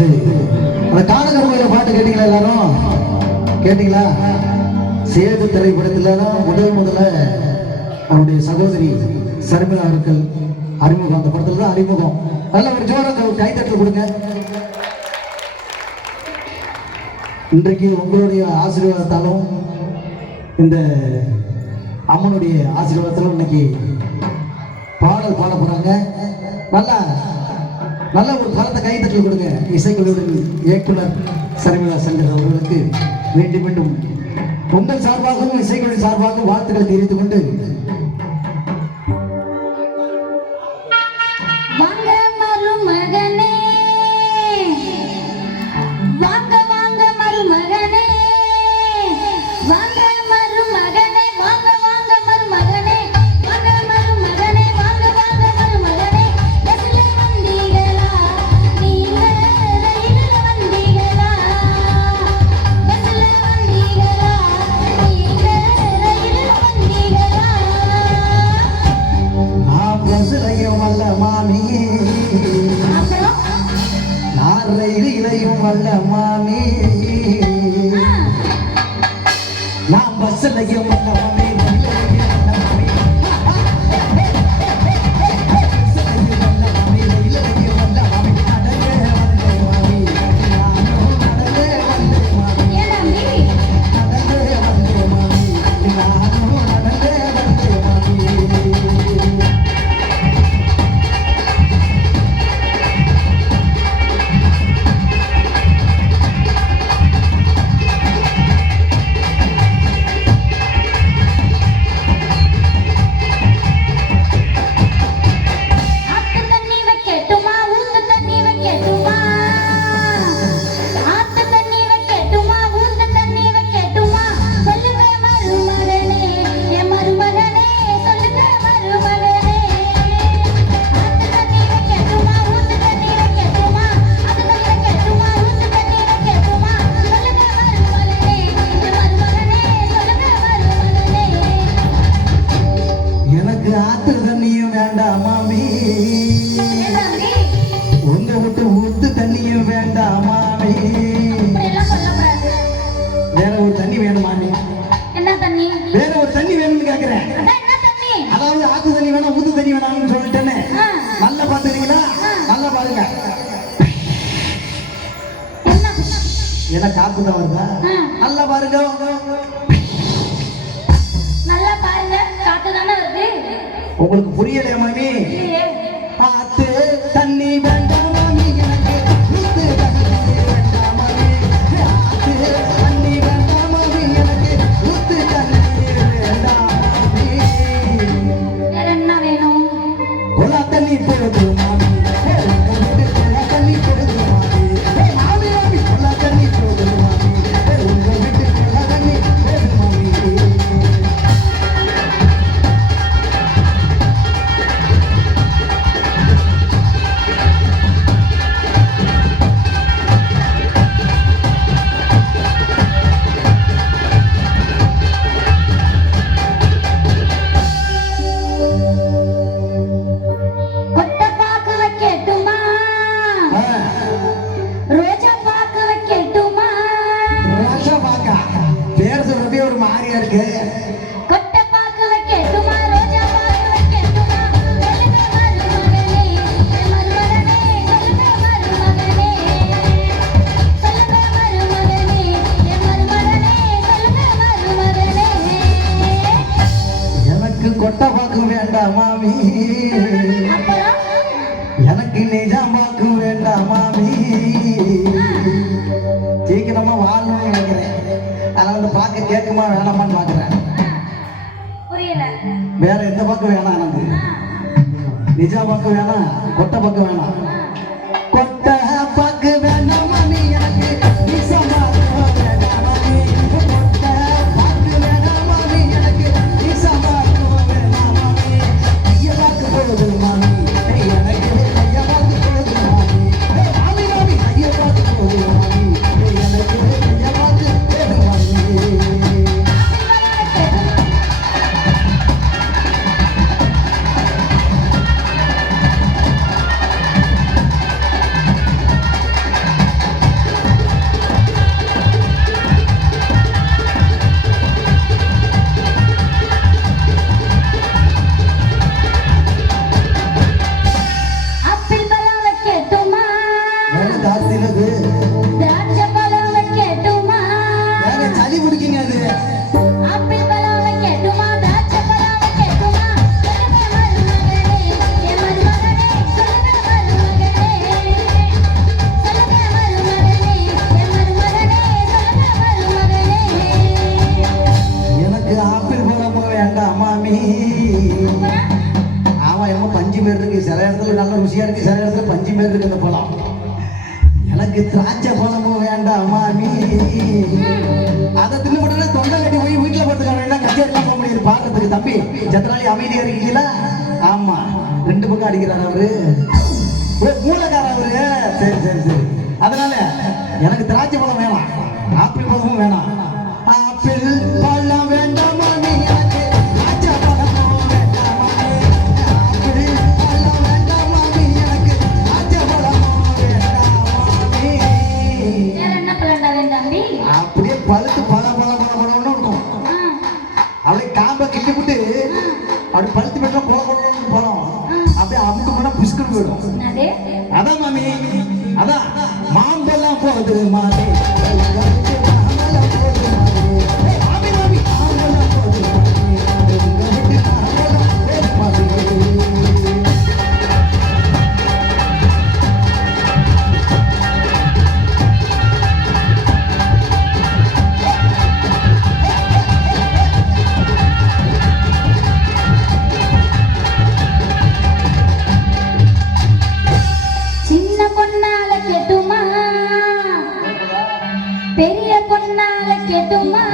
வந்து அந்த காணகருமையில பாட்டு கேட்டீங்களா? எல்லாரும் கேட்டீங்களா? சேது திரைப்படத்துல தான் முதல்ல அவருடைய சகோதரி சர்மிளா அவர்கள் அறிமுகம். அந்த படத்துல தான் அறிமுகம். நல்ல ஒரு ஜோரங்க கைத்தட்டல் கொடுங்க. இன்றைக்கு உங்களுடைய ஆசீர்வாதத்தாலும் இந்த அம்மனுடைய ஆசீர்வாதத்தாலும் இன்னைக்கு பாடல் பாட போறாங்க. நல்ல ஒரு பலத்தை கைத்தட்டல் கொடுங்க. இசைக்குழுவின் இயக்குனர் சர்மிளா சங்கர் அவர்களுக்கு மீண்டும் மீண்டும் உங்கள் சார்பாகவும் இசைக்குழு சார்பாகவும் வாழ்த்துக்களை தெரிவித்துக் கொண்டு இலையும் அல்ல மாமி, நான் பஸ்லையும் அல்ல மாமி, ஆத்து தண்ணியும் வேண்டாம் மாமி, உங்க விட்டு ஊத்து தண்ணியும் வேண்டாம் மாமி, வேற ஒரு தண்ணி வேணும் மாமி. என்ன தண்ணி? வேற ஒரு தண்ணி வேணும்னு கேக்குறேன். அதாவது ஆத்து தண்ணி வேணாம் ஊத்து தண்ணி வேணாம்னு சொல்லிட்டேன்னு. நல்லா பாத்துக்கிறீங்களா? நல்லா பாருங்க. என்ன காத்து தான் வருதா? நல்லா பாருங்க. நல்லா பாருங்க, காத்து தானே வருது. உங்களுக்கு புரியலையா மாமி? பார்த்து தண்ணி வேண்டாம் மாமி, எனக்கு ஊத்து தண்ணி வேண்டாம் மாமி, பார்த்து தண்ணி வேண்டாம் மாமி, எனக்கு ஊத்து தண்ணி வேண்டாம் மாமி. வேற என்ன வேணும்? கொலா தண்ணி போடுது மாமி, கொலா தண்ணி போடுது மாமி, மாமி மாமி கொலா தண்ணி போடுது மாமி, உங்க வீட்டு கொலா தண்ணி போடுது மாமி. கொட்டை பாக்கு வேண்டாம் மாமி, எனக்கு நிஜம் பாக்கு வேண்டாம் மாமி. சீக்கிரமா வாழணும்னு நினைக்கிறேன். அதனால அந்த பாக்கு கேட்குமா வேணாமான்னு பாக்குறேன். வேற எந்த பாக்கு வேணாம் எனக்கு. நிஜம் பாக்கு வேணாம், கொட்டை பாக்கு வேணாம். கொட்டை பாக்கு வேண்டாம் மாமி, எனக்கு நிஜம் பாக்கு வேண்டாம் மாமி, கொட்டை பாக்கு வேண்டாம் மாமி, எனக்கு நிஜம் பாக்கு போடுது மாமி, எனக்கு ஐயா பாத்து போடுது மாமி, மாமி மாமி ஐயா பாத்து போடுது மாமி, எனக்கு ஐயா பாத்து போடுது மாமி. காத்திலது திராட்சை பழம் வைக்கட்டுமா வேற சளி பிடிக்குங்க அது ஆப்பிள் பழம் வைக்கட்டுமா திராட்சை பழம் வைக்கட்டுமா சொல்லுங்க மருமகனே என் மருமகனே சொல்லுங்க மருமகனே சொல்லுங்க மருமகனே என் மருமகனே சொல்லுங்க மருமகனே எனக்கு ஆப்பிள் பழம் வேண்டாம் மாமி ஆமா என்னமோ பஞ்சு பேர் இருக்கு சில இடத்துல நல்ல ருசியா இருக்கு சில இடத்துல பஞ்சு பேர் இருக்கு அந்த பழம் எனக்கு திராட்சை பழமும் வேண்டாம் மாமி அதை தின்னு தொண்டை கட்டி போய் வீட்டுல போட்டுக்க வேண்டாம் கச்சேரிலாம் போக முடியாது பாக்கிறதுக்கு தம்பி ஜத்தனாலி அமைதியா இருக்கீங்களா ஆமா 2 பக்கம் அடிக்கிறார் அவரு மூலக்கார அவரு சரி சரி சரி அதனால எனக்கு திராட்சை பழம் வேணாம் ஆப்பிள் பழமும் வேணாம் ஆப்பிள் பழம் வேண்டாம் மாமி எனக்கு திராட்சை பழமும் வேண்டாம் மாமி ஆப்பிள் பழம் வேண்டாம் மாமி எனக்கு திராட்சை பழமும் வேண்டாம் மாமி வேற என்ன பழம்டா வேணும் தம்பி அப்படியே பழுத்து பழம்னு இருக்கும் அப்படியே காம்பை கிட்டி விட்டு அப்படி பழுத்து போயிட்டா குளம் பழம் அப்படியே அமுக்கு போனா புஷ்கன்னு போயிடும் என்னது அதான் மாமி அதான் மாம்பழம் போகுது மாமி மாம்பழம் போகுது மாமி மாமி மாமி மாம்பழம் போகுது மாமி மாம்பழம் போகுது மாமி சின்ன பொண்ணால கேட்டுமா பெரிய பொண்ணால கேட்டுமா